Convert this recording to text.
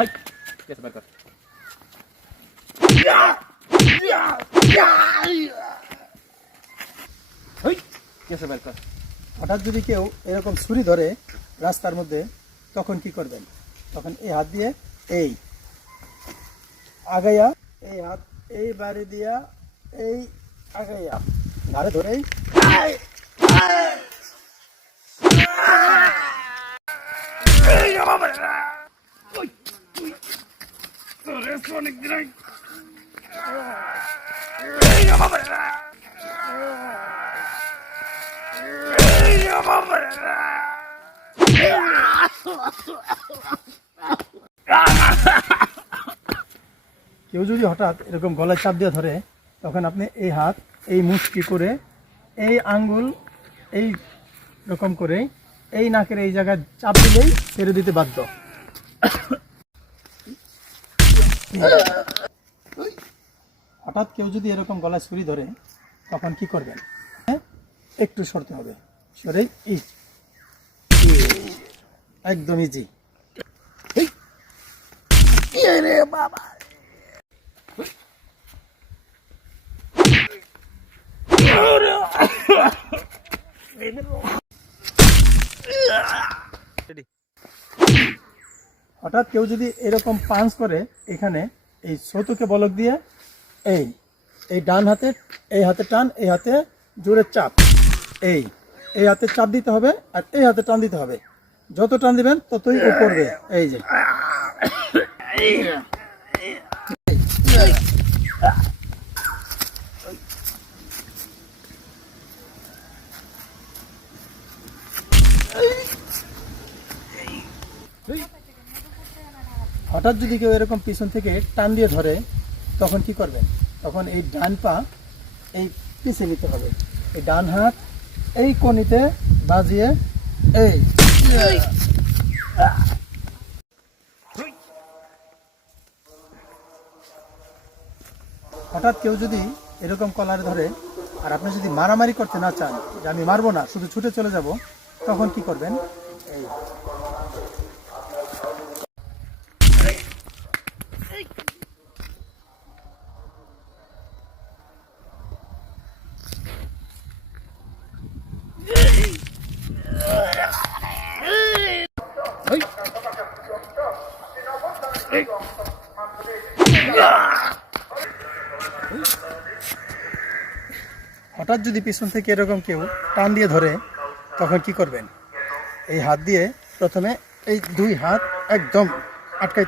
हाय कैसे बैठ कर हाय कैसे बैठ कर হঠাৎ যদি কেউ এরকম ছুরি ধরে রাস্তার মধ্যে তখন কি করবেন? তখন এই হাত দিয়ে এই আগাইয়া, এই হাত এই বাড়ি দিয়া, এই আগাইয়া ঘাড়ে ধরেই কেউ যদি হঠাৎ এরকম গলায় চাপ দিয়ে ধরে তখন আপনি এই হাত এই মুষ্টি করে এই আঙ্গুল এই রকম করে এই নাকের এই জায়গায় চাপ দিলেই ছেড়ে দিতে বাধ্য। হঠাৎ কেউ যদি এরকম গলায় ছুরি ধরে তখন কি করবেন? একটু সরতে হবে, সরে একদম ইজি। বাবা হঠাৎ কেউ যদি এরকম পাঞ্চ করে এখানে এই ছোটকে বলক দিয়ে এই এই ডান হাতে এই হাতে টান, এই হাতে জোরে চাপ, এই এই হাতে চাপ দিতে হবে আর এই হাতে টান দিতে হবে। যত টান দিবেন ততই ও করবে। এই যে হঠাৎ যদি কেউ এরকম পিছন থেকে টান দিয়ে ধরে তখন কি করবেন? তখন এই ডান পা এই পিছিয়ে নিতে হবে, এই ডান হাত এই কনিতে বাজিয়ে এই হঠাৎ কেউ যদি এরকম কলার ধরে আর আপনি যদি মারামারি করতে না চান যে আমি মারবো না শুধু ছুটে চলে যাব তখন কি করবেন? এই হঠাৎ যদি পিছন থেকে এরকম কেউ টান দিয়ে ধরে তখন কি করবেন? এই হাত দিয়ে প্রথমে এই দুই হাত একদম আটকাই